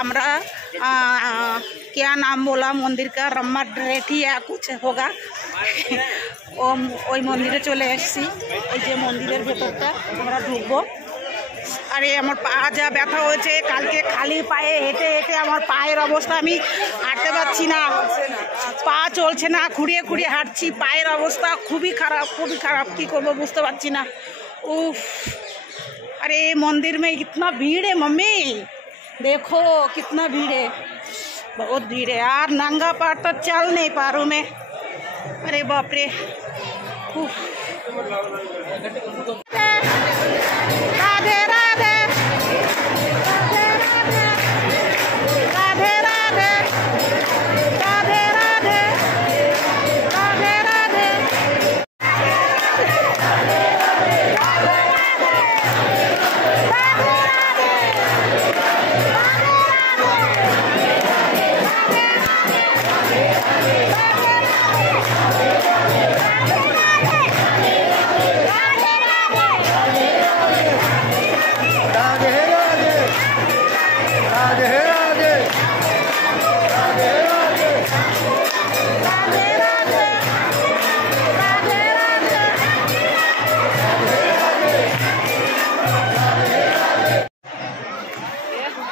हमरा क्या नाम बोला मंदिर का, रम्मा रेठी या कुछ होगा। ওই মন্দিরে চলে এসেছি। এই যে মন্দিরের ভেতরটা আমরা ঢুকবো। আরে আমার পা যা ব্যথা হয়েছে, কালকে খালি পায়ে হেঁটে হেঁটে আমার পায়ের অবস্থা, আমি হাঁটতে পারছি না, পা চলছে না, খুঁড়িয়ে খুঁড়িয়ে হাঁটছি, পায়ের অবস্থা খুবই খারাপ, খুবই খারাপ। কি করবো বুঝতে পারছি না। उफ, अरे मंदिर में कितना भीड़ है मम्मी, देखो कितना भीड़ है, बहुत भीड़ है यार। नंगा पैर तो चल नहीं पा रहा हूँ मैं। अरे बाप रे। राधे राधे राधे राधे राधे राधे राधे राधे राधे।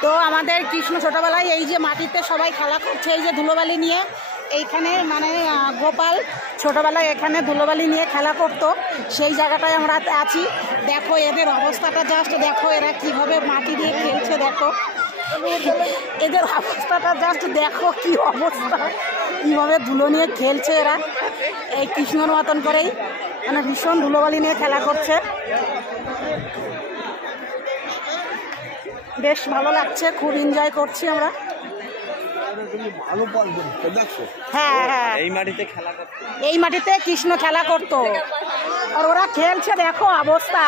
তো আমাদের কৃষ্ণ ছোটবেলায় এই যে মাটিতে সবাই খেলা করছে, এই যে ধুলোবালি নিয়ে, এইখানে মানে গোপাল ছোটবেলায় এখানে ধুলোবালি নিয়ে খেলা করতো, সেই জায়গাটায় আমরা আছি। দেখো এদের অবস্থাটা জাস্ট দেখো, এরা কিভাবে মাটি দিয়ে খেলছে, দেখো এদের অবস্থাটা জাস্ট দেখো, কি অবস্থা, কীভাবে ধুলো নিয়ে খেলছে এরা। এই কৃষ্ণর মতন করেই মানে ভীষণ ধুলোবালি নিয়ে খেলা করছে। বেশ ভালো লাগছে, খুব এনজয় করছি আমরা। হ্যাঁ হ্যাঁ, এই মাটিতে কৃষ্ণ খেলা করতো, আর ওরা খেলছে, দেখো অবস্থা।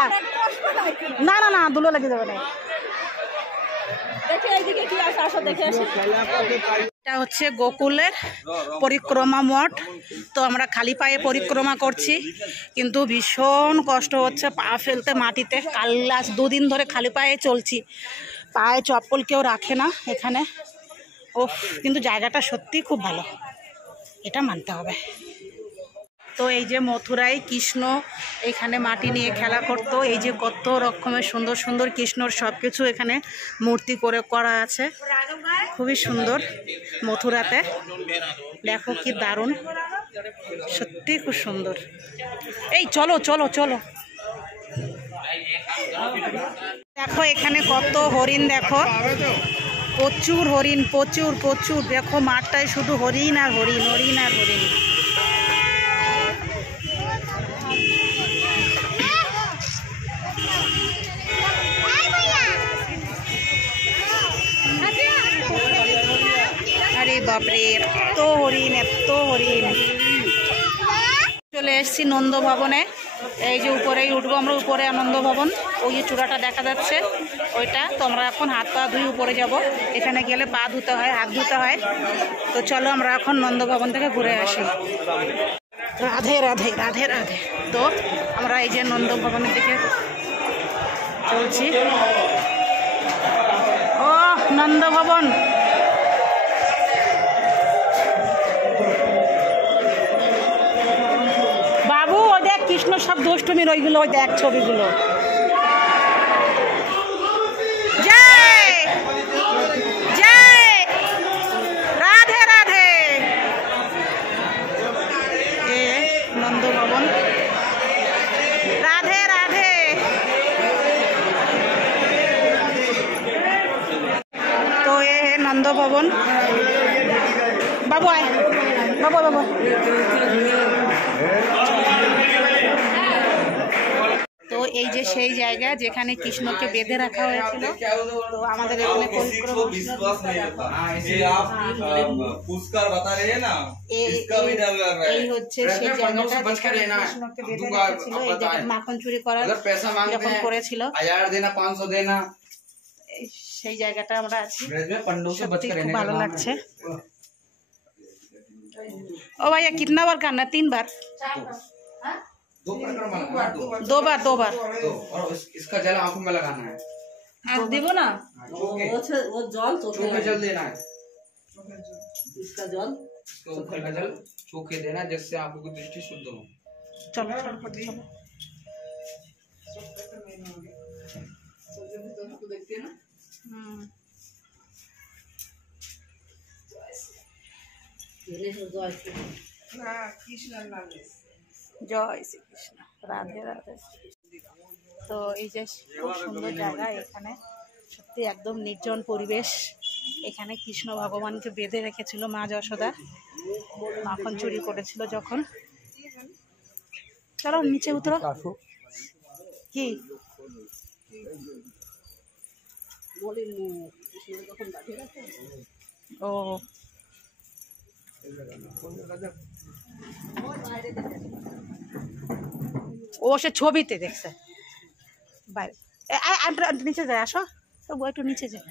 না না না, ধুলো লেগে যাবে না। এটা হচ্ছে গোকুলের পরিক্রমা মঠ। তো আমরা খালি পায়ে পরিক্রমা করছি, কিন্তু ভীষণ কষ্ট হচ্ছে পা ফেলতে মাটিতে। কাল লাস্ট 2 দিন ধরে খালি পায়ে চলছি, পায়ে চপ্পল কেউ রাখে না এখানে। ও কিন্তু জায়গাটা সত্যি খুব ভালো, এটা মানতে হবে। তো এই যে মথুরায় কৃষ্ণ এখানে মাটি নিয়ে খেলা করতো। এই যে কত রকমের সুন্দর সুন্দর কৃষ্ণর সব কিছু এখানে মূর্তি করে করা আছে, খুবই সুন্দর মথুরাতে। দেখো কি দারুণ, সত্যি খুব সুন্দর। এই চলো চলো চলো, দেখো এখানে কত হরিণ, দেখো প্রচুর হরিণ, প্রচুর প্রচুর। দেখো মাঠটায় শুধু হরিণ আর হরিণ, হরিণ আর হরিণ। আরে বাপরে, এত হরিণ, এত হরিণ। চলে এসেছি নন্দ ভবনে। এই যে উপরেই উঠবো আমরা, উপরে আনন্দ ভবন, ওই যে চূড়াটা দেখা যাচ্ছে ওইটা। তো আমরা এখন হাত পা ধুই উপরে যাব, এখানে গেলে পা ধুতে হয়, হাত ধুতে হয়। তো চলো আমরা এখন নন্দ ভবন থেকে ঘুরে আসি। রাধে রাধে রাধে রাধে। তো আমরা এই যে নন্দ ভবনের দিকে চলছি। ও নন্দ ভবন, বাবু ওই দেখ কৃষ্ণ সব দুষ্টুমির ওইগুলো, ওই দেখ ছবিগুলো। জয় জয় রাধে রাধে। এ নন্দ ভবন, রাধে রাধে। তো এ নন্দ ভবন। বাবু আয়, বাবু বাবু। তো এই যে সেই জায়গা যেখানে কৃষ্ণকে বেঁধে রাখা হয়েছিল। তো আমাদের এখানে এই হচ্ছে সেই জায়গাটা যেখানে কৃষ্ণকে বেঁধে রেখেছিল, এই যে মাখন চুরি করার যখন করেছিল, সেই জায়গাটা আমরা আছি। সত্যি খুব ভালো লাগছে। ओ भैया कितना बार करना है? 3 बार? 2 बार? 2 बार। और इसका जल आंखों में लगाना है। देवो ना। वो जल चोखे जल देना है, इसका जल इसके ऊपर का जल चोखे देना जिससे आपको दृष्टि शुद्ध हो। चलो चलो জয় শ্রীকৃষ্ণ, রাধে রাধে। তো এই যে খুব সুন্দর জায়গা, এখানে সত্যি একদম নির্জন পরিবেশ। এখানে কৃষ্ণ ভগবানকে বেঁধে রেখেছিল মা যশোদা, মাখন চুরি করেছিল যখন। চলো নিচে উতরো। কি ও ও সে ছবিতে দেখছে বাইরে। নিচে যায়, আসো তো একটু নিচে যায়।